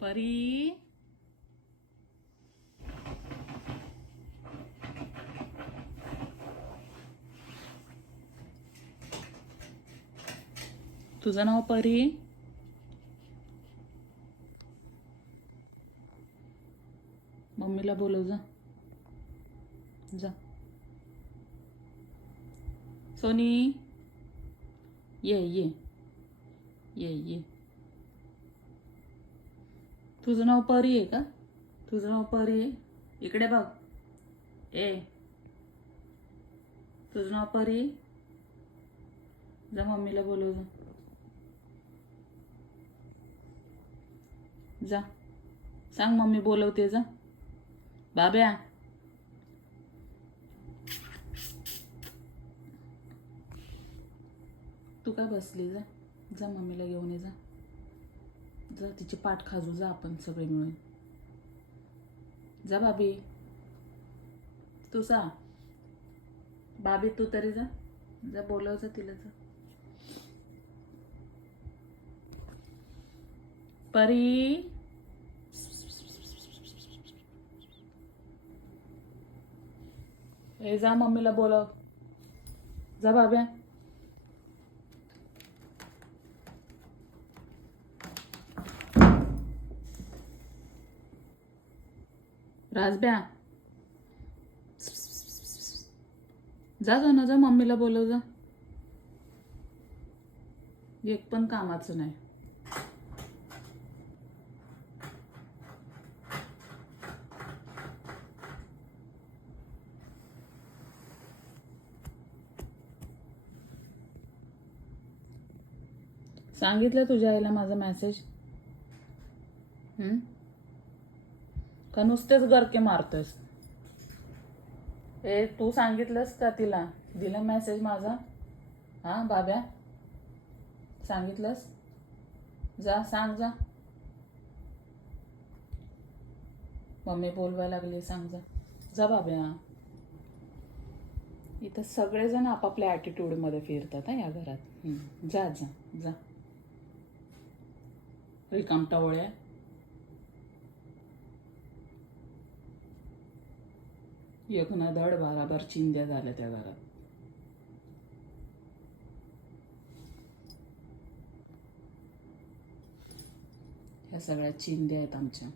परी. तुझं नाव परी? मम्मीला बोलव जा. जा. सोनी. ये ये. ये ये. तुझं नाव परी आहे का? तुझं नाव परी आहे? इकडे बघ. ए. तुझं नाव परी जा मम्मीला बोलव जा. जा. सांग मम्मी बोलवते जा. बाब्या. तू काय बसली जा. जा मम्मीला घेऊन ये जा. जा तिची पाठ खाजू जा आपण सगळे मिळून. जा बाबी तू जा. बाबी तू तरी जा. जा बोलव जा तिला जा. परी. ए जा मम्मीला बोलव. जा बाब्या राजब्या. जा जा ना जा मम्मीला बोलव जा एक पण कामाचं नाही. सांगितलं तुझ्या आईला माझा मेसेज का नुसतेच गरके मारतोयस? ए तू सांगितलंस का तिला? दिला मेसेज माझा. हा बाब्या? सांगितलंस? जा सांग जा. मम्मी बोलवायला लागली सांग जा. जा बाब्या. इथं सगळेजण आपापल्या ॲटिट्यूडमध्ये फिरतात हा या घरात. जा जा जा. रिकाम टवळ्या. एक ना धड बाराबार चिंध्या झाल्या त्या घरात. ह्या सगळ्या चिंध्या आहेत आमच्या.